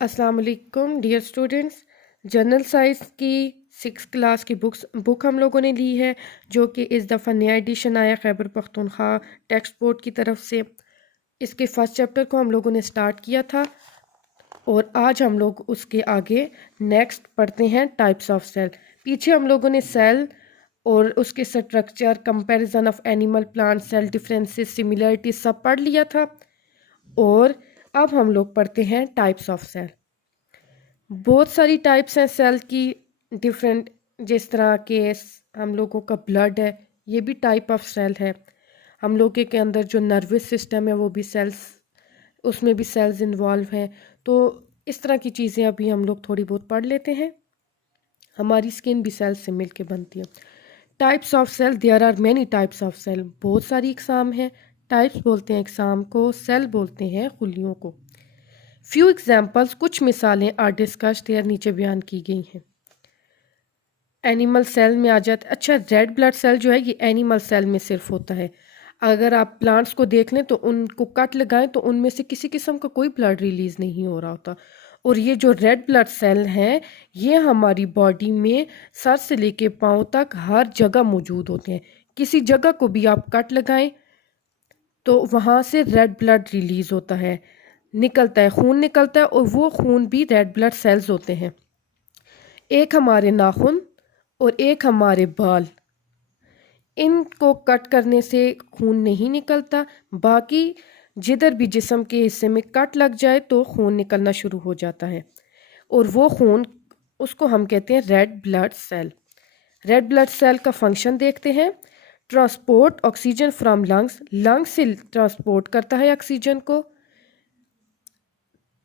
अस्सलाम वालेकुम dear students. General science की 6 क्लास की बुक हम लोगों ने ली है, जो कि इस दफ़ा नया एडिशन आया खैबर पख्तूनख्वा टेक्स्ट बोर्ड की तरफ से। इसके फर्स्ट चैप्टर को हम लोगों ने स्टार्ट किया था और आज हम लोग उसके आगे नेक्स्ट पढ़ते हैं टाइप्स ऑफ सेल। पीछे हम लोगों ने सेल और उसके structure, comparison of animal, plant cell, differences, similarity सब पढ़ लिया था और अब हम लोग पढ़ते हैं टाइप्स ऑफ सेल। बहुत सारी टाइप्स हैं सेल की, डिफरेंट। जिस तरह के हम लोगों का ब्लड है, ये भी टाइप ऑफ सेल है। हम लोगों के अंदर जो नर्वस सिस्टम है वो भी सेल्स, उसमें भी सेल्स इन्वॉल्व हैं। तो इस तरह की चीज़ें अभी हम लोग थोड़ी बहुत पढ़ लेते हैं। हमारी स्किन भी सेल्स से मिल के बनती है। Types of cell, there are many types of cell. बहुत सारी इकसाम है। टाइप्स बोलते हैं इकसाम को, सेल बोलते हैं खुलियों को। फ्यू एग्जाम्पल्स, कुछ मिसालें आर डिस्कस्ड देयर, नीचे बयान की गई हैं। एनिमल सेल में आ जाता है। अच्छा, रेड ब्लड सेल जो है ये एनिमल सेल में सिर्फ होता है। अगर आप प्लांट्स को देख लें तो उनको कट लगाएं तो उनमें से किसी किस्म का कोई ब्लड रिलीज नहीं हो रहा होता। और ये जो रेड ब्लड सेल हैं ये हमारी बॉडी में सर से लेके पाँव तक हर जगह मौजूद होते हैं। किसी जगह को भी आप कट लगाएं तो वहाँ से रेड ब्लड रिलीज होता है, निकलता है, खून निकलता है, और वो खून भी रेड ब्लड सेल्स होते हैं। एक हमारे नाखून और एक हमारे बाल, इनको कट करने से खून नहीं निकलता। बाकी जिधर भी जिस्म के हिस्से में कट लग जाए तो खून निकलना शुरू हो जाता है, और वो खून, उसको हम कहते हैं red blood cell. Red blood cell का फंक्शन देखते हैं। Transport oxygen from lungs, lungs से ट्रांसपोर्ट करता है ऑक्सीजन को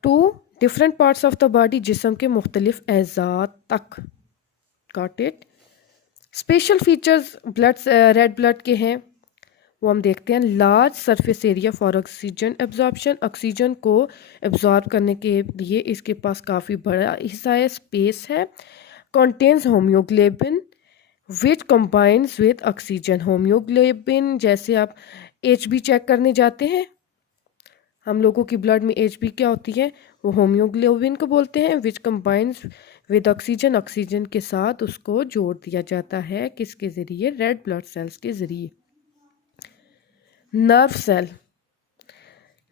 to different parts of the body, जिस्म के मुख्तलिफ एज़ा तक। Got it. Special features blood, red blood के हैं, वो हम देखते हैं। Large surface area for oxygen absorption, oxygen को एब्जॉर्ब करने के लिए इसके पास काफ़ी बड़ा हिस्सा है, स्पेस है। Contains haemoglobin which combines with oxygen, haemoglobin, जैसे आप HB चेक करने जाते हैं, हम लोगों की ब्लड में HB क्या होती है, वो होम्योग्लोबिन को बोलते हैं। विच कंबाइंस विद ऑक्सीजन, ऑक्सीजन के साथ उसको जोड़ दिया जाता है, किसके ज़रिए, रेड ब्लड सेल्स के ज़रिए। नर्व सेल,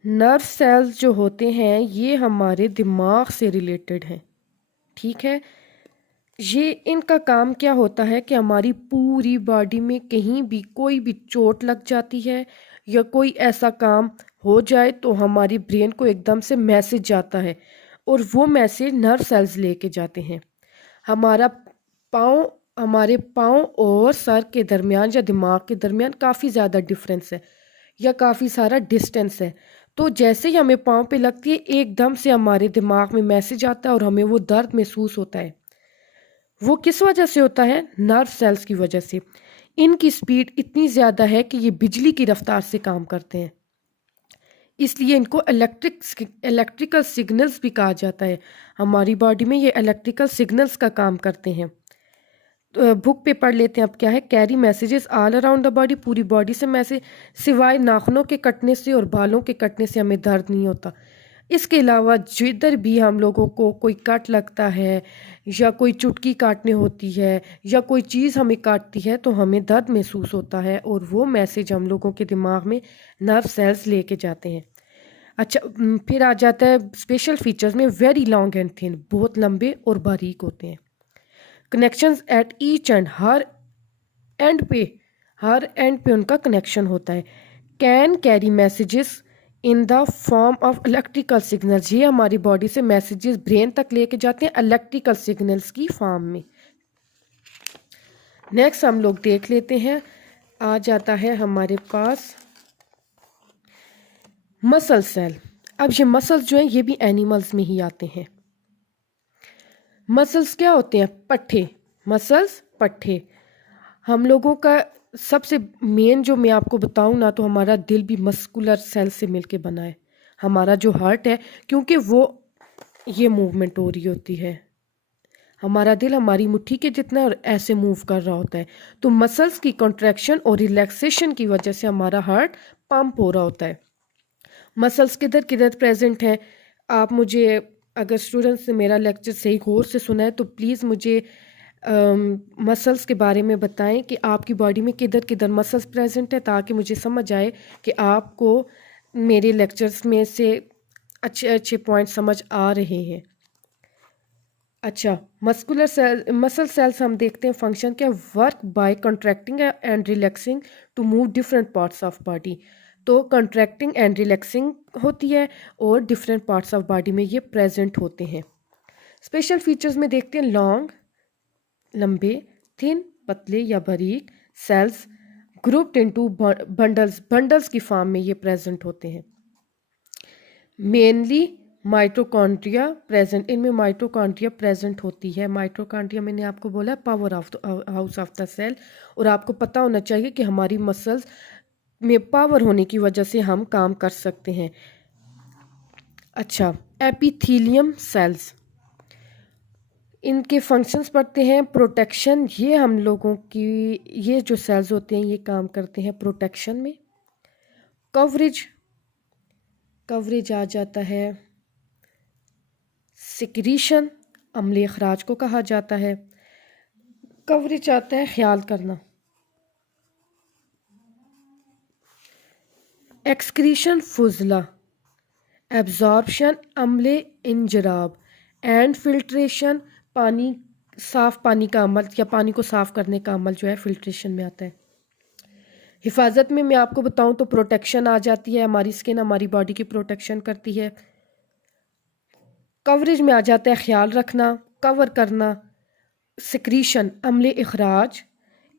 नर्व सेल्स जो होते हैं ये हमारे दिमाग से रिलेटेड हैं, ठीक है। ये इनका काम क्या होता है कि हमारी पूरी बॉडी में कहीं भी कोई भी चोट लग जाती है या कोई ऐसा काम हो जाए तो हमारी ब्रेन को एकदम से मैसेज जाता है, और वो मैसेज नर्व सेल्स लेके जाते हैं। हमारा पाँव, हमारे पाँव और सर के दरमियान या दिमाग के दरमियान काफ़ी ज़्यादा डिफरेंस है या काफ़ी सारा डिस्टेंस है। तो जैसे ही हमें पाँव पे लगती है एकदम से हमारे दिमाग में मैसेज आता है और हमें वो दर्द महसूस होता है। वो किस वजह से होता है, नर्व सेल्स की वजह से। इनकी स्पीड इतनी ज़्यादा है कि ये बिजली की रफ्तार से काम करते हैं, इसलिए इनको इलेक्ट्रिकल सिग्नल्स भी कहा जाता है। हमारी बॉडी में ये इलेक्ट्रिकल सिग्नल्स का काम करते हैं। तो बुक पे पढ़ लेते हैं अब क्या है। Carry messages all around the body, पूरी बॉडी से मैसेज, सिवाय नाखूनों के कटने से और बालों के कटने से हमें दर्द नहीं होता। इसके अलावा जिधर भी हम लोगों को कोई कट लगता है या कोई चुटकी काटने होती है या कोई चीज़ हमें काटती है तो हमें दर्द महसूस होता है, और वो मैसेज हम लोगों के दिमाग में नर्व सेल्स लेके जाते हैं। अच्छा, फिर आ जाता है स्पेशल फीचर्स में। वेरी लॉन्ग एंड थिन, बहुत लंबे और बारीक होते हैं। Connections at each and, her and पे उनका कनेक्शन होता है। Can carry messages in the form of electrical signals, ये हमारी बॉडी से मैसेजेस ब्रेन तक लेके जाते हैं इलेक्ट्रिकल सिग्नल्स की फॉर्म में। नेक्स्ट हम लोग देख लेते हैं, आ जाता है हमारे पास मसल सेल। अब ये मसल्स जो हैं ये भी एनिमल्स में ही आते हैं। मसल्स क्या होते हैं, पट्टे, मसल्स पट्टे। हम लोगों का सबसे मेन जो मैं आपको बताऊं ना, तो हमारा दिल भी मस्कुलर सेल से मिलके बना है। हमारा जो हार्ट है, क्योंकि वो ये मूवमेंट हो रही होती है, हमारा दिल हमारी मुट्ठी के जितना और ऐसे मूव कर रहा होता है। तो मसल्स की कॉन्ट्रैक्शन और रिलैक्सेशन की वजह से हमारा हार्ट पंप हो रहा होता है। मसल्स किधर किधर प्रेजेंट हैं, आप मुझे अगर स्टूडेंट्स ने मेरा लेक्चर सही गौर से सुना है तो प्लीज़ मुझे मसल्स के बारे में बताएं कि आपकी बॉडी में किधर किधर मसल्स प्रेजेंट है, ताकि मुझे समझ आए कि आपको मेरे लेक्चर्स में से अच्छे अच्छे पॉइंट समझ आ रहे हैं। अच्छा, मसल सेल्स हम देखते हैं फंक्शन क्या, work by contracting and relaxing to move different parts of body. तो कंट्रैक्टिंग एंड रिलैक्सिंग होती है और डिफरेंट पार्ट्स ऑफ बॉडी में ये प्रेजेंट होते हैं। स्पेशल फीचर्स में देखते हैं लॉन्ग लंबे, थिन पतले या बारीक, सेल्स ग्रुप्ड इनटू बंडल्स की फॉर्म में ये प्रेजेंट होते हैं। मेनली माइटोकॉन्ड्रिया प्रेजेंट, इनमें माइटोकॉन्ड्रिया प्रेजेंट होती है। माइटोकॉन्ड्रिया मैंने आपको बोला है power of house of the cell, और आपको पता होना चाहिए कि हमारी मसल्स में पावर होने की वजह से हम काम कर सकते हैं। अच्छा, एपिथेलियम सेल्स, इनके फंक्शंस पढ़ते हैं। प्रोटेक्शन, ये हम लोगों की ये जो सेल्स होते हैं ये काम करते हैं प्रोटेक्शन में। कवरेज आ जाता है। सिक्रीशन, अम्ल अखराज को कहा जाता है। कवरेज आता है ख्याल करना। एक्सक्रीशन फुजला, एब्जॉर्प्शन अम्ल इंजराब, एंड फिल्ट्रेशन साफ पानी का अमल या पानी को साफ करने का अमल जो है फिल्ट्रेशन में आता है। हिफाजत में मैं आपको बताऊं तो प्रोटेक्शन आ जाती है, हमारी स्किन हमारी बॉडी की प्रोटेक्शन करती है। कवरेज में आ जाता है ख्याल रखना, कवर करना। सिक्रीशन अम्ल अखराज,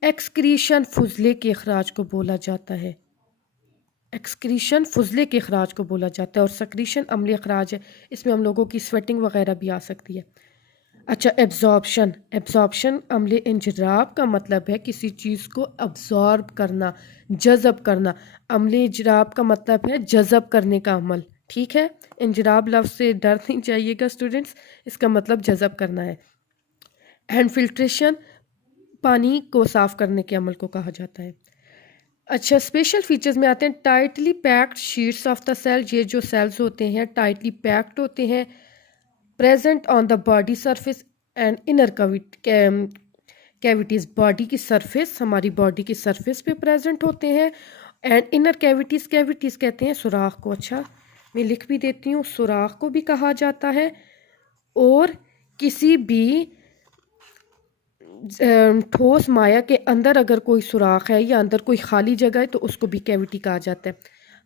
एक्सक्रीशन फुजले के अखराज को बोला जाता है। एक्सक्रीशन फुजले के अखराज को बोला जाता है और सक्रीशन अम्ल अखराज है, इसमें हम लोगों की स्वेटिंग वगैरह भी आ सकती है। अच्छा, एब्जॉर्प्शन अम्ल इंजराब का मतलब है किसी चीज़ को अब्जॉर्ब करना, जज़ब करना। अम्ल इंजराब का मतलब है जज़ब करने का अमल, ठीक है। इंजराब लफ्ज़ से डर नहीं चाहिएगा स्टूडेंट्स, इसका मतलब जज़ब करना है। एंड फिल्ट्रेशन पानी को साफ करने के अमल को कहा जाता है। अच्छा, स्पेशल फीचर्स में आते हैं tightly packed sheets of the cell, ये जो सेल्स होते हैं टाइटली पैक्ड होते हैं। Present on the body surface and inner cavities, body की सरफेस हमारी बॉडी की सरफेस पे प्रेजेंट होते हैं। एंड इनर कैविटीज़ कहते हैं सुराख को। अच्छा, मैं लिख भी देती हूँ, सुराख को भी कहा जाता है। और किसी भी ठोस माया के अंदर अगर कोई सुराख है या अंदर कोई खाली जगह है तो उसको भी कैविटी कहा जाता है।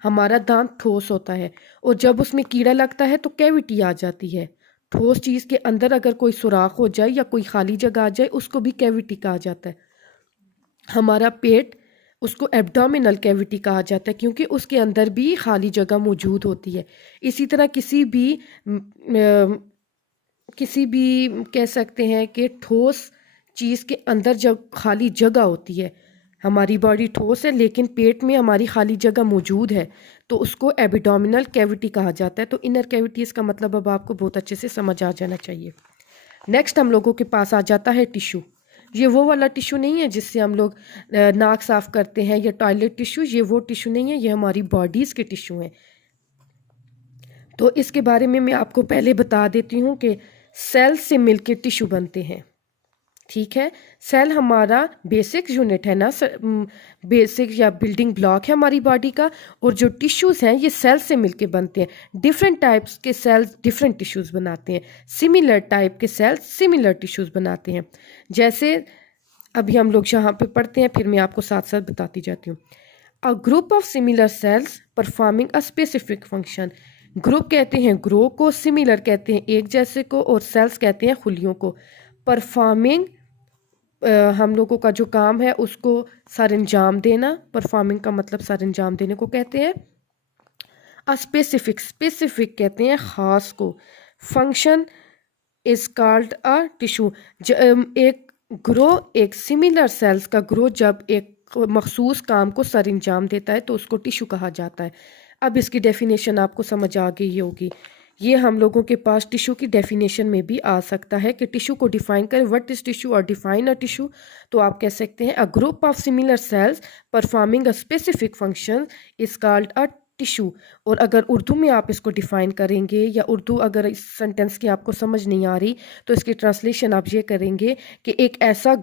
हमारा दांत ठोस होता है और जब उसमें कीड़ा लगता है तो कैविटी आ जाती है। ठोस चीज़ के अंदर अगर कोई सुराख हो जाए या कोई खाली जगह आ जाए उसको भी कैविटी कहा जाता है। हमारा पेट, उसको एब्डोमिनल कैविटी कहा जाता है क्योंकि उसके अंदर भी खाली जगह मौजूद होती है। इसी तरह किसी भी कह सकते हैं कि ठोस चीज़ के अंदर जब खाली जगह होती है, हमारी बॉडी ठोस है लेकिन पेट में हमारी खाली जगह मौजूद है तो उसको एब्डोमिनल कैविटी कहा जाता है। तो इनर कैविटी इसका मतलब अब आपको बहुत अच्छे से समझ आ जाना चाहिए। नेक्स्ट हम लोगों के पास आ जाता है टिश्यू। ये वो वाला टिश्यू नहीं है जिससे हम लोग नाक साफ करते हैं या टॉयलेट टिश्यू, ये वो टिश्यू नहीं है, ये हमारी बॉडीज़ के टिश्यू हैं। तो इसके बारे में मैं आपको पहले बता देती हूँ कि सेल से मिलकर टिश्यू बनते हैं, ठीक है। सेल हमारा बेसिक यूनिट है ना, बेसिक या बिल्डिंग ब्लॉक है हमारी बॉडी का, और जो टिश्यूज़ हैं ये सेल से मिलके बनते हैं। डिफरेंट टाइप्स के सेल्स डिफरेंट टिश्यूज़ बनाते हैं, सिमिलर टाइप के सेल्स सिमिलर टिश्यूज़ बनाते हैं। जैसे अभी हम लोग यहाँ पे पढ़ते हैं, फिर मैं आपको साथ साथ बताती जाती हूँ। A group of similar sales performing a specific function. Group कहते हैं ग्रो को, सिमिलर कहते हैं एक जैसे को, और सेल्स कहते हैं खुलियों को। परफॉर्मिंग हम लोगों का जो काम है उसको सर अंजाम देना, परफॉर्मिंग का मतलब सर अंजाम देने को कहते हैं। अ स्पेसिफिक कहते हैं ख़ास को। Function is called a tissue. एक ग्रो, एक सिमिलर सेल्स का ग्रो जब एक मखसूस काम को सर अंजाम देता है तो उसको टिश्यू कहा जाता है। अब इसकी डेफिनेशन आपको समझ आ गई होगी। ये हम लोगों के पास टिश्यू की डेफिनेशन में भी आ सकता है कि टिश्यू को डिफाइन करें, व्हाट इज टिश्यू और डिफाइन अ टिश्यू। तो आप कह सकते हैं a group of similar sales performing a specific function is called a tissue. और अगर उर्दू में आप इसको डिफ़ाइन करेंगे या उर्दू अगर इस सेंटेंस की आपको समझ नहीं आ रही तो इसकी ट्रांसलेशन आप ये करेंगे कि एक ऐसा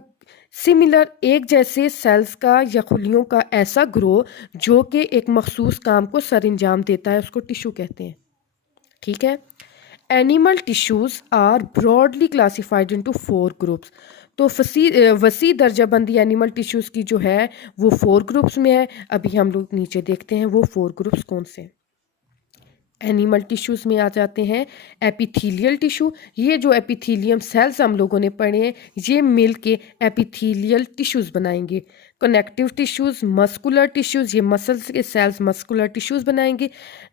सिमिलर एक जैसे सेल्स का या खुलियों का ऐसा ग्रो जो कि एक मखसूस काम को सरअंजाम देता है, उसको टिश्यू कहते हैं। ठीक है। Animal tissues are broadly classified into 4 groups. तो वसी दर्जाबंदी एनिमल टिश्यूज की जो है वो 4 ग्रुप्स में है। अभी हम लोग नीचे देखते हैं वो 4 ग्रुप्स कौन से हैं। एनिमल टिश्यूज़ में आ जाते हैं एपिथेलियल टिश्यू। ये जो एपिथेलियम सेल्स हम लोगों ने पढ़े हैं ये मिल के एपिथेलियल टिश्यूज़ बनाएंगे। कनेक्टिव टिश्यूज़, मस्कुलर टिश्यूज़, ये मसल्स के सेल्स मस्कुलर टिश्यूज़ बनाएंगे।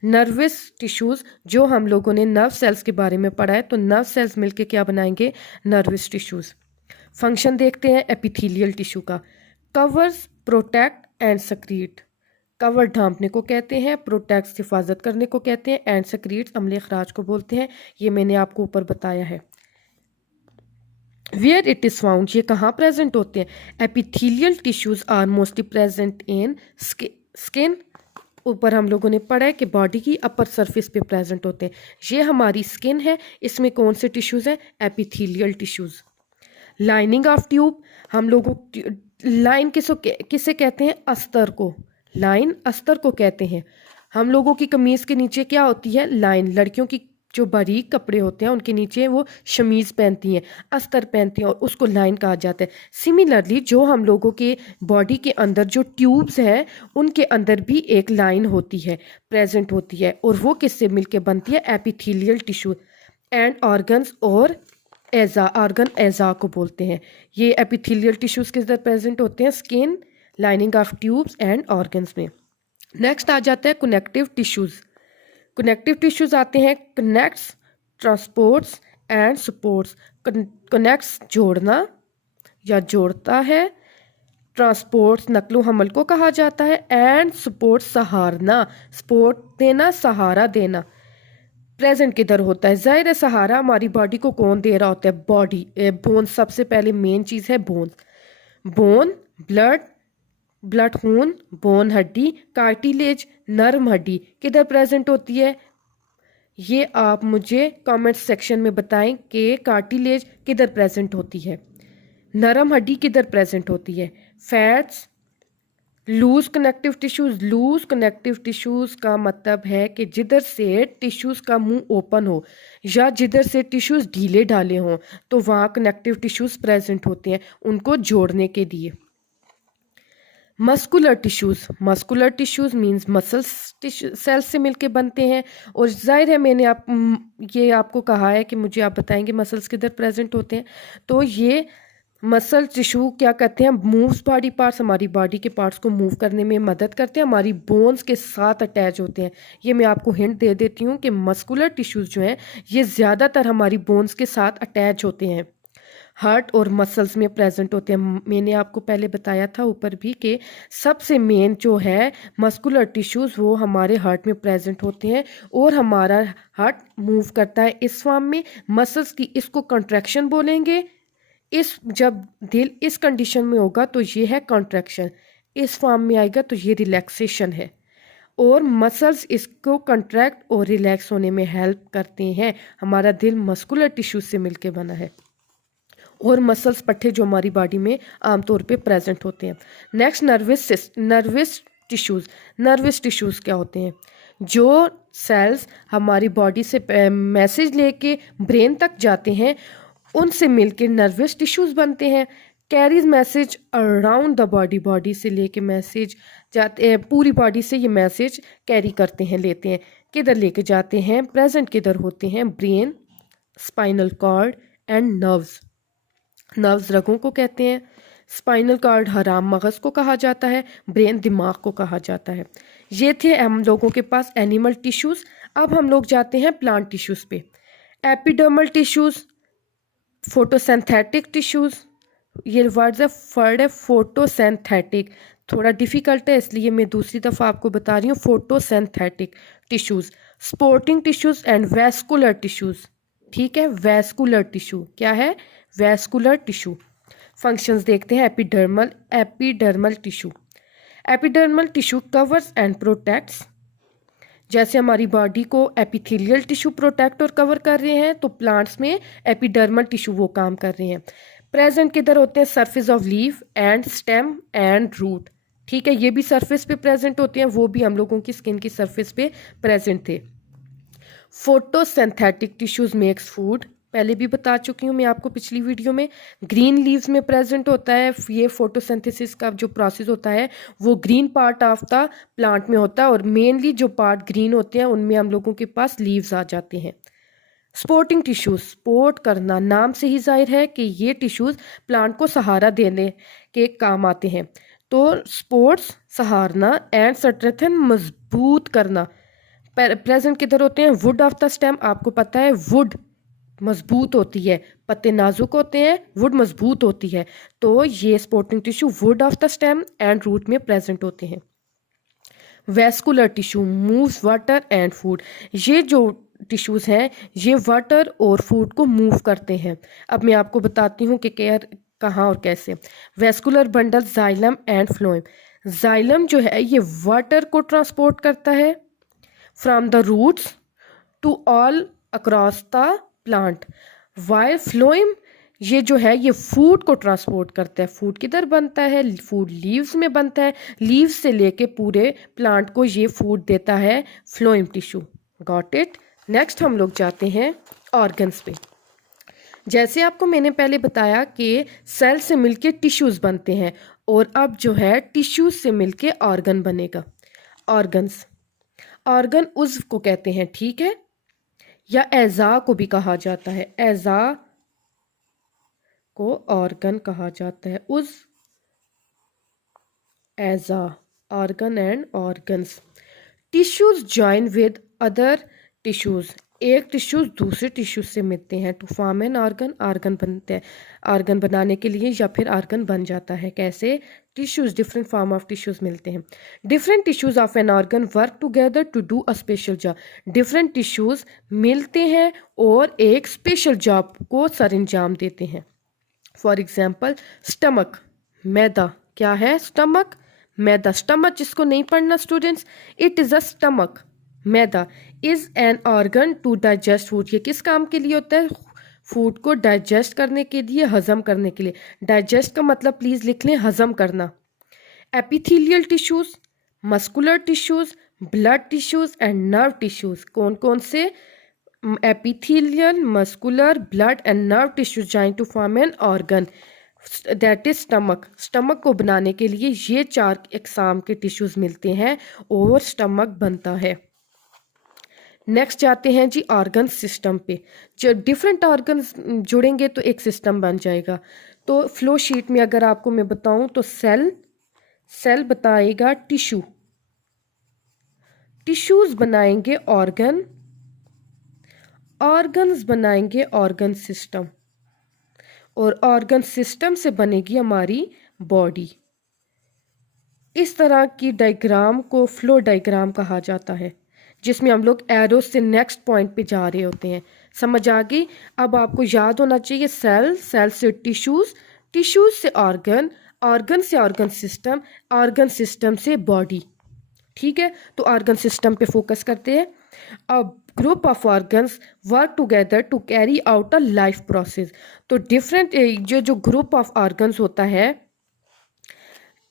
नर्वस टिश्यूज़, जो हम लोगों ने नर्व सेल्स के बारे में पढ़ा है, तो नर्व सेल्स मिलके क्या बनाएंगे, नर्वस टिश्यूज़। फंक्शन देखते हैं एपिथेलियल टिश्यू का। Covers, protect and secrete. Cover ढांपने को कहते हैं, प्रोटेक्ट हिफाजत करने को कहते हैं, एंड सक्रीट्स अम्ल अखराज को बोलते हैं। ये मैंने आपको ऊपर बताया है। वेयर इट इज़ फाउंड, ये कहाँ प्रेजेंट होते हैं। Epithelial tissues are mostly present in skin. ऊपर हम लोगों ने पढ़ा है कि बॉडी की अपर सरफेस पे प्रेजेंट होते हैं। ये हमारी स्किन है, इसमें कौन से टिश्यूज हैं, epithelial tissues. Lining of tube, हम लोगों लाइन किसे कहते हैं, अस्तर को। लाइन अस्तर को कहते हैं। हम लोगों की कमीज के नीचे क्या होती है, लाइन। लड़कियों की जो बारीक कपड़े होते हैं उनके नीचे वो शमीज पहनती हैं, अस्तर पहनती हैं, और उसको लाइन कहा जाता है। सिमिलरली जो हम लोगों के बॉडी के अंदर जो ट्यूब्स हैं उनके अंदर भी एक लाइन होती है, प्रेजेंट होती है, और वो किससे मिलके बनती है, एपिथेलियल टिश्यू एंड ऑर्गन्स और एजा, ऑर्गन एजा को बोलते हैं। ये एपिथेलियल टिश्यूज किस तरह प्रेजेंट होते हैं, skin, lining of tubes and organs में। नेक्स्ट आ जाता है कनेक्टिव टिश्यूज। कनेक्टिव टिश्यूज आते हैं connects, transports and supports. Connects जोड़ना या जोड़ता है, ट्रांसपोर्ट्स नकलो हमल को कहा जाता है, एंड सपोर्ट सहारना, सपोर्ट देना, सहारा देना। प्रेजेंट किधर होता है, जाहिर है सहारा हमारी बॉडी को कौन दे रहा होता है, बॉडी, बोन। सबसे पहले मेन चीज़ है बोन। बोन, ब्लड, ब्लड खून, बोन हड्डी, कार्टिलेज नर्म हड्डी किधर प्रेजेंट होती है। ये आप मुझे कमेंट सेक्शन में बताएं कि कार्टिलेज किधर प्रेजेंट होती है, नरम हड्डी किधर प्रेजेंट होती है। Fats, loose connective tissues. Loose connective tissues का मतलब है कि जिधर से टिश्यूज का मुंह ओपन हो या जिधर से टिश्यूज ढीले ढाले हों तो वहाँ कनेक्टिव टिश्यूज प्रेजेंट होते हैं, उनको जोड़ने के लिए। Muscular tissues, muscular tissues means muscles cells से मिलके बनते हैं। और जाहिर है मैंने ये आपको कहा है कि मुझे आप बताएंगे मसल्स किधर प्रेजेंट होते हैं, तो ये मसल टिश्यू क्या कहते हैं, मूव्स बॉडी पार्ट्स, हमारी बॉडी के पार्ट्स को मूव करने में मदद करते हैं, हमारी बोन्स के साथ अटैच होते हैं। ये मैं आपको हिंट दे देती हूँ कि मस्कुलर टिश्यूज जो हैं ये ज़्यादातर हमारी बोन्स के साथ अटैच होते हैं, हार्ट और मसल्स में प्रेजेंट होते हैं। मैंने आपको पहले बताया था ऊपर भी कि सबसे मेन जो है मस्कुलर टिश्यूज वो हमारे हार्ट में प्रेजेंट होते हैं, और हमारा हार्ट मूव करता है इस फॉर्म में। मसल्स की इसको कंट्रैक्शन बोलेंगे, इस जब दिल इस कंडीशन में होगा तो ये है कॉन्ट्रैक्शन, इस फॉर्म में आएगा तो ये रिलैक्सेशन है। और मसल्स इसको कंट्रैक्ट और रिलैक्स होने में हेल्प करते हैं। हमारा दिल मस्कुलर टिश्यू से मिलके बना है, और मसल्स पट्टे जो हमारी बॉडी में आमतौर पे प्रेजेंट होते हैं। Next nervous tissues. Nervous tissues क्या होते हैं, जो सेल्स हमारी बॉडी से मैसेज लेके ब्रेन तक जाते हैं उनसे मिलके नर्वस टिश्यूज बनते हैं। Carries message around the body, body से लेके मैसेज जाते हैं, पूरी बॉडी से ये मैसेज कैरी करते हैं, लेते हैं। किधर लेके जाते हैं, प्रेजेंट किधर होते हैं, brain, spinal cord and nerves. Nerves रगों को कहते हैं, स्पाइनल कॉर्ड हराम मगज को कहा जाता है, ब्रेन दिमाग को कहा जाता है। ये थे हम लोगों के पास एनिमल टिश्यूज। अब हम लोग जाते हैं प्लांट टिश्यूज पे। एपिडर्मल टिश्यूज, फोटोसिंथेटिक टिश्यूज, ये वर्ड है फोटोसिंथेटिक, थोड़ा डिफिकल्ट है इसलिए मैं दूसरी दफ़ा आपको बता रही हूँ। Photosynthetic tissues, sporting tissues and vascular tissues. ठीक है, वैस्कुलर टिश्यू क्या है, वैस्कुलर टिश्यू। फंक्शंस देखते हैं। Epidermal tissue. Epidermal tissue covers and protects जैसे हमारी बॉडी को एपिथेलियल टिश्यू प्रोटेक्ट और कवर कर रहे हैं, तो प्लांट्स में एपिडर्मल टिश्यू वो काम कर रहे हैं। प्रेजेंट किधर होते हैं? Surface of leaf and stem and root. ठीक है, ये भी सरफेस पे प्रेजेंट होते हैं, वो भी हम लोगों की स्किन की सरफेस पे प्रेजेंट थे। फोटोसिंथेटिक टिश्यूज मेक्स फूड, पहले भी बता चुकी हूँ मैं आपको पिछली वीडियो में। ग्रीन लीव्स में प्रेजेंट होता है, ये फोटोसिंथेसिस का जो प्रोसेस होता है वो green part of the plant में होता है, और मेनली जो पार्ट ग्रीन होते हैं उनमें हम लोगों के पास लीव्स आ जाते हैं। सपोर्टिंग टिश्यूज, सपोर्ट करना, नाम से ही जाहिर है कि ये टिश्यूज प्लांट को सहारा देने के काम आते हैं। तो स्पोर्ट्स सहारना एंड स्ट्रेंथन मजबूत करना। प्रेजेंट किधर होते हैं? वुड ऑफ द स्टेम, आपको पता है वुड मजबूत होती है, पत्ते नाजुक होते हैं, वुड मजबूत होती है, तो ये supporting tissue wood of the stem and root में प्रेजेंट होते हैं। Vascular tissue moves water and food, ये जो टिश्यूज हैं ये वाटर और फूड को मूव करते हैं। अब मैं आपको बताती हूँ कि केयर कहाँ और कैसे। Vascular bundle xylem and phloem, xylem जो है ये वाटर को ट्रांसपोर्ट करता है from the roots to all across the plant, while phloem ये जो है ये फूड को ट्रांसपोर्ट करता है। फूड किधर बनता है? फूड लीव्स में बनता है, लीव्स से लेके पूरे प्लांट को ये फूड देता है phloem tissue. Got it. Next हम लोग जाते हैं ऑर्गन्स पे। जैसे आपको मैंने पहले बताया कि सेल से मिलके टिश्यूज बनते हैं, और अब जो है टिश्यूज से मिलके ऑर्गन बनेगा। ऑर्गन्स, ऑर्गन उज़्व को कहते हैं, ठीक है, या एज़ा को भी कहा जाता है, एज़ा को ऑर्गन कहा जाता है, उज़्व, एज़ा, organ and organs. Tissues join with other tissues, एक टिश्यूज दूसरे टिश्यूज से मिलते हैं to form an organ, organ बनते हैं, ऑर्गन बनाने के लिए, या फिर ऑर्गन बन जाता है। कैसे? Tissues, different form of tissues मिलते हैं। Different tissues of an organ work together to do a special job, different tissues मिलते हैं और एक स्पेशल जॉब को सरंजाम देते हैं। फॉर एग्जाम्पल स्टमक, मैदा, क्या है? स्टमक, मैदा। स्टमक जिसको नहीं पढ़ना students, it is a stomach, मैदा is an organ to digest food, ये किस काम के लिए होता है? फूड को डाइजेस्ट करने के लिए, हजम करने के लिए। डाइजेस्ट का मतलब प्लीज लिख लें, हजम करना। Epithelial tissues, muscular tissues, blood tissues and nerve tissues, कौन कौन से? Epithelial, muscular, blood and nerve tissues join to form an organ, that is stomach. Stomach को बनाने के लिए ये 4 इकसाम के टिश्यूज मिलते हैं और स्टमक बनता है। नेक्स्ट जाते हैं जी ऑर्गन सिस्टम पे। जब डिफरेंट ऑर्गन्स जुड़ेंगे तो एक सिस्टम बन जाएगा। तो फ्लो शीट में अगर आपको मैं बताऊं तो सेल, सेल बताएगा टिश्यू, टिश्यूज बनाएंगे ऑर्गन, ऑर्गन्स बनाएंगे ऑर्गन सिस्टम, और ऑर्गन सिस्टम से बनेगी हमारी बॉडी। इस तरह की डायग्राम को फ्लो डायग्राम कहा जाता है, जिसमें हम लोग एरो से नेक्स्ट पॉइंट पे जा रहे होते हैं। समझ आ गई? अब आपको याद होना चाहिए सेल, सेल से टिश्यूज, टिश्यूज से ऑर्गन, ऑर्गन से ऑर्गन सिस्टम, ऑर्गन सिस्टम से बॉडी। ठीक है, तो ऑर्गन सिस्टम पे फोकस करते हैं। अब group of organs work together to carry out a life process. तो डिफरेंट जो ग्रुप ऑफ ऑर्गन्स होता है,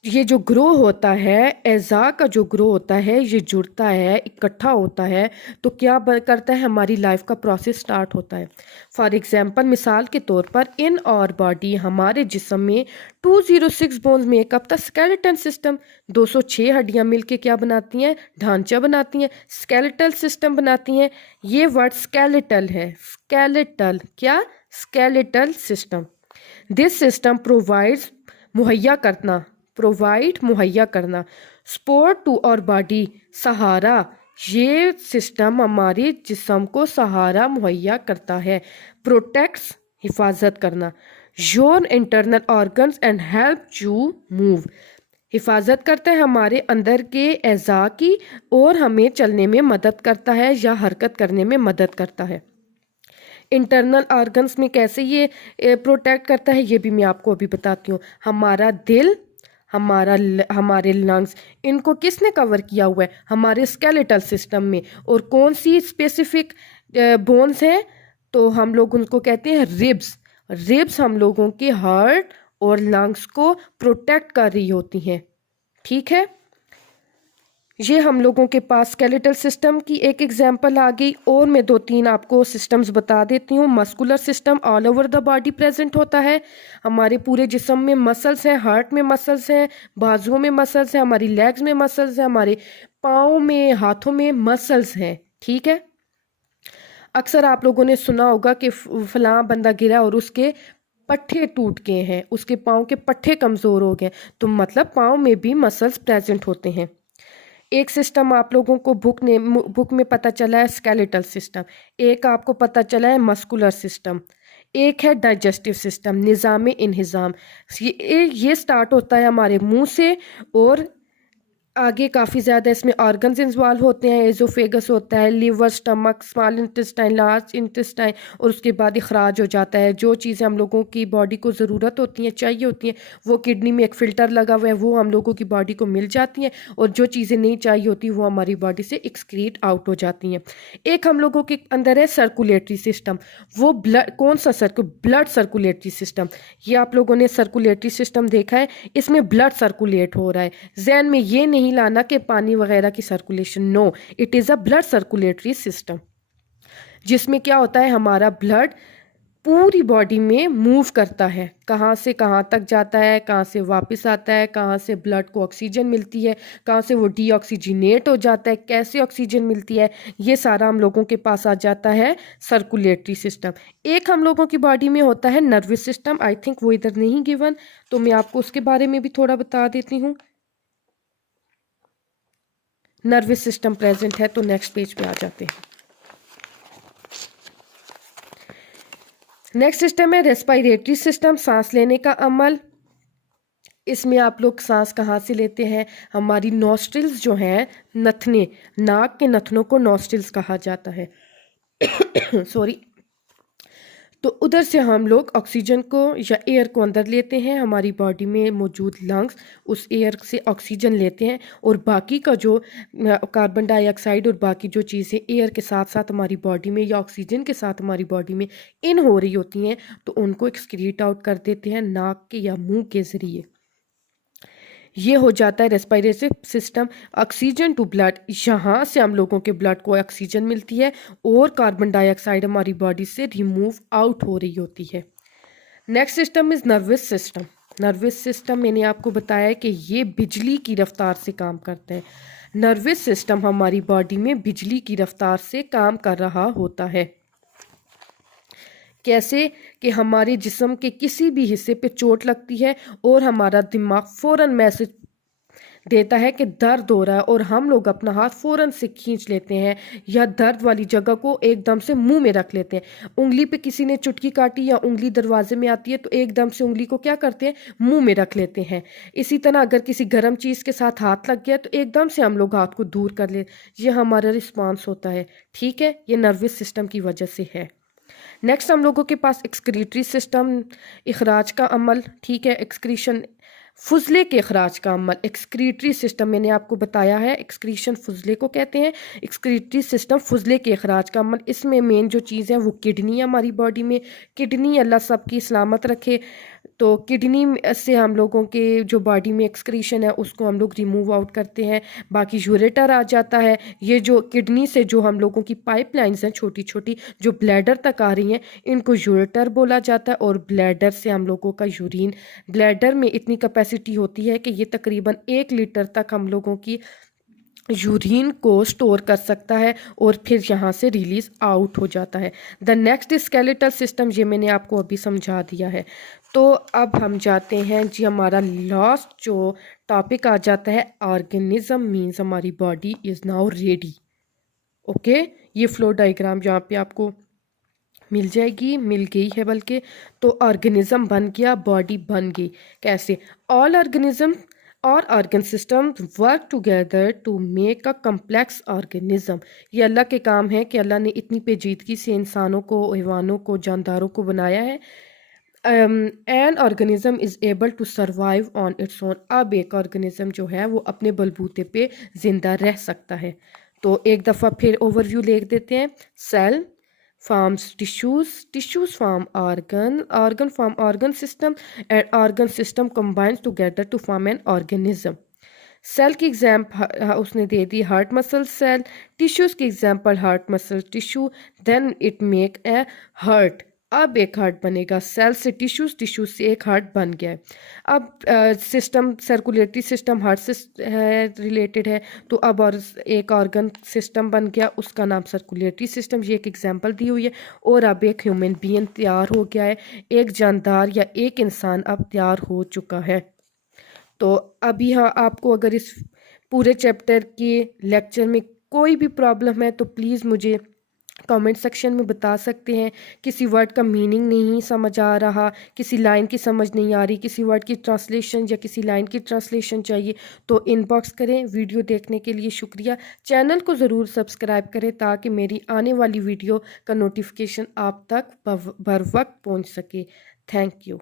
ये जो ग्रो होता है, एज़ा का जो ग्रो होता है, ये जुड़ता है, इकट्ठा होता है, तो क्या करता है? हमारी लाइफ का प्रोसेस स्टार्ट होता है। फॉर एग्जांपल, मिसाल के तौर पर इन और बॉडी, हमारे जिस्म में 206 bones makeup the skeleton system, 206 हड्डियां मिलके क्या बनाती हैं? ढांचा बनाती हैं, स्केलेटल सिस्टम बनाती हैं। ये वर्ड स्केलेटल है, स्केलेटल, क्या? Skeletal system. This system provides, मुहैया करना, प्रोवाइड मुहैया करना, सपोर्ट टू और बॉडी, सहारा, ये सिस्टम हमारे जिस्म को सहारा मुहैया करता है। प्रोटेक्ट्स, हिफाजत करना, your internal organs and help you move, हिफाजत करता है हमारे अंदर के एज़ा की और हमें चलने में मदद करता है या हरकत करने में मदद करता है। इंटरनल ऑर्गन्स में कैसे ये प्रोटेक्ट करता है, ये भी मैं आपको अभी बताती हूँ। हमारा दिल, हमारे लंग्स, इनको किसने कवर किया हुआ है? हमारे स्केलेटल सिस्टम में। और कौन सी स्पेसिफिक बोन्स हैं? तो हम लोग उनको कहते हैं रिब्स। रिब्स हम लोगों के हार्ट और लंग्स को प्रोटेक्ट कर रही होती हैं। ठीक है, ये हम लोगों के पास स्केलेटल सिस्टम की एक एग्जांपल आ गई। और मैं 2-3 आपको सिस्टम्स बता देती हूँ। Muscular system all over the body present होता है। हमारे पूरे जिस्म में मसल्स हैं, हार्ट में मसल्स हैं, बाजुओं में मसल्स हैं, हमारी लेग्स में मसल्स हैं, हमारे पाँव में, हाथों में मसल्स हैं। ठीक है, अक्सर आप लोगों ने सुना होगा कि फलां बंदा गिरा और उसके पट्टे टूट गए हैं, उसके पाँव के पट्टे कमज़ोर हो गए, तो मतलब पाँव में भी मसल्स प्रेजेंट होते हैं। एक सिस्टम आप लोगों को बुक में पता चला है स्केलेटल सिस्टम, एक आपको पता चला है मस्कुलर सिस्टम, एक है डाइजेस्टिव सिस्टम, निज़ाम इंहिज़ाम। ये स्टार्ट होता है हमारे मुंह से और आगे काफ़ी ज़्यादा इसमें ऑर्गन्स इन्वॉल्व होते हैं। एजोफेगस होता है, liver, stomach, small intestine, large intestine, और उसके बाद अखराज हो जाता है। जो चीज़ें हम लोगों की बॉडी को ज़रूरत होती हैं, चाहिए होती हैं, वो किडनी में एक फ़िल्टर लगा हुआ है, वो हम लोगों की बॉडी को मिल जाती हैं। और जो चीज़ें नहीं चाहिए होती वो हमारी बॉडी से एक्सक्रीट आउट हो जाती हैं। एक हम लोगों के अंदर है सर्कुलेटरी सिस्टम। वो कौन सा ब्लड सर्कुलेटरी सिस्टम। ये आप लोगों ने सर्कुलेटरी सिस्टम देखा है, इसमें ब्लड सर्कुलेट हो रहा है। जहन में ये नहीं लाना कि पानी वगैरह की circulation, no, it is a blood circulatory system, जिसमें क्या होता है, हमारा ब्लड पूरी बॉडी में मूव करता है, कहाँ से कहाँ तक जाता है, कहाँ से वापस आता है, कहाँ से ब्लड को ऑक्सीजन मिलती है, कहाँ से वो डीऑक्सीजनेट हो जाता है, कैसे ऑक्सीजन मिलती है, ये सारा हम लोगों के पास आ जाता है सर्कुलेटरी सिस्टम। एक हम लोगों की बॉडी में होता है नर्वस सिस्टम, आई थिंक वो इधर नहीं गिवन, तो मैं आपको उसके बारे में भी थोड़ा बता देती हूँ। नर्वस सिस्टम प्रेजेंट है, तो नेक्स्ट पेज पे आ जाते हैं। नेक्स्ट सिस्टम है रेस्पिरेटरी सिस्टम, सांस लेने का अमल। इसमें आप लोग सांस कहाँ से लेते हैं? हमारी नॉस्ट्रिल्स जो हैं, नथने, नाक के नथनों को नॉस्ट्रिल्स कहा जाता है। सॉरी। तो उधर से हम लोग ऑक्सीजन को या एयर को अंदर लेते हैं, हमारी बॉडी में मौजूद लंग्स उस एयर से ऑक्सीजन लेते हैं, और बाकी का जो कार्बन डाइऑक्साइड और बाकी जो चीज़ें एयर के साथ साथ हमारी बॉडी में या ऑक्सीजन के साथ हमारी बॉडी में इन हो रही होती हैं, तो उनको एक्सक्रीट आउट कर देते हैं नाक के या मुंह के ज़रिए। ये हो जाता है respiratory system. Oxygen to blood, यहाँ से हम लोगों के ब्लड को ऑक्सीजन मिलती है और कार्बन डाइऑक्साइड हमारी बॉडी से रिमूव आउट हो रही होती है। Next system is nervous system. Nervous system मैंने आपको बताया कि ये बिजली की रफ्तार से काम करता है। नर्वस सिस्टम हमारी बॉडी में बिजली की रफ्तार से काम कर रहा होता है। कैसे? कि हमारे जिस्म के किसी भी हिस्से पे चोट लगती है और हमारा दिमाग फ़ौरन मैसेज देता है कि दर्द हो रहा है, और हम लोग अपना हाथ फ़ौरन से खींच लेते हैं या दर्द वाली जगह को एकदम से मुंह में रख लेते हैं। उंगली पे किसी ने चुटकी काटी या उंगली दरवाजे में आती है तो एकदम से उंगली को क्या करते हैं, मुंह में रख लेते हैं। इसी तरह अगर किसी गर्म चीज़ के साथ हाथ लग गया तो एकदम से हम लोग हाथ को दूर कर ले, ये हमारा रिस्पॉन्स होता है। ठीक है, ये नर्वस सिस्टम की वजह से है। नेक्स्ट हम लोगों के पास एक्सक्रीटरी सिस्टम, इखराज का अमल। ठीक है, एक्सक्रीशन, फुजले के अखराज का अमल। एक्सक्रीटरी सिस्टम मैंने आपको बताया है, एक्सक्रीशन फुजले को कहते हैं, एक्सक्रीटरी सिस्टम फुजले के अखराज का अमल। इसमें मेन जो चीज़ है वो किडनी है हमारी बॉडी में। किडनी अल्लाह सबकी सलामत रखे, तो किडनी से हम लोगों के जो बॉडी में एक्सक्रीशन है उसको हम लोग रिमूव आउट करते हैं। बाकी यूरेटर आ जाता है, ये जो किडनी से जो हम लोगों की पाइपलाइंस हैं छोटी छोटी जो ब्लैडर तक आ रही हैं, इनको यूरेटर बोला जाता है। और ब्लैडर से हम लोगों का यूरिन, ब्लैडर में इतनी कैपेसिटी होती है कि ये तकरीबन 1 लीटर तक हम लोगों की यूरिन को स्टोर कर सकता है और फिर यहाँ से रिलीज आउट हो जाता है। द नेक्स्ट स्केलेटल सिस्टम, ये मैंने आपको अभी समझा दिया है। तो अब हम जाते हैं जी, हमारा लास्ट जो टॉपिक आ जाता है, ऑर्गेनिज्म मीन्स हमारी body is now ready. Okay, ये फ्लो डायग्राम यहाँ पे आपको मिल जाएगी, मिल गई है बल्कि। तो ऑर्गेनिज्म बन गया, बॉडी बन गई। कैसे? ऑल ऑर्गेनिज्म और organ system work together to make a complex organism. ये अल्लाह के काम है कि अल्लाह ने इतनी पेचीदगी से इंसानों को, हैवानों को, जानदारों को बनाया है। An organism is able to survive on its own. अब एक ऑर्गेनिज्म जो है वो अपने बलबूते पे जिंदा रह सकता है। तो एक दफ़ा फिर ओवरव्यू लिख देते हैं। Cell forms tissues form organ form organ system, and organ system combines together to form an organism। Cell की एग्जाम्पल उसने दे दी हार्ट मसल सेल, टिश्यूज की example heart muscle tissue, then it make a heart. अब एक heart बनेगा cell से tissues, tissues से एक हार्ट बन गया है। अब सिस्टम सर्कुलेटरी सिस्टम हार्ट से रिलेटेड है, तो अब और एक ऑर्गन सिस्टम बन गया, उसका नाम सर्कुलेटरी सिस्टम, ये एक एग्जांपल दी हुई है। और अब एक ह्यूमन बीइंग तैयार हो गया है, एक जानदार या एक इंसान अब तैयार हो चुका है। तो अभी हाँ, आपको अगर इस पूरे चैप्टर के लेक्चर में कोई भी प्रॉब्लम है तो प्लीज़ मुझे कमेंट सेक्शन में बता सकते हैं। किसी वर्ड का मीनिंग नहीं समझ आ रहा, किसी लाइन की समझ नहीं आ रही, किसी वर्ड की ट्रांसलेशन या किसी लाइन की ट्रांसलेशन चाहिए तो इनबॉक्स करें। वीडियो देखने के लिए शुक्रिया। चैनल को ज़रूर सब्सक्राइब करें ताकि मेरी आने वाली वीडियो का नोटिफिकेशन आप तक बर वक्त पहुँच सके। Thank you.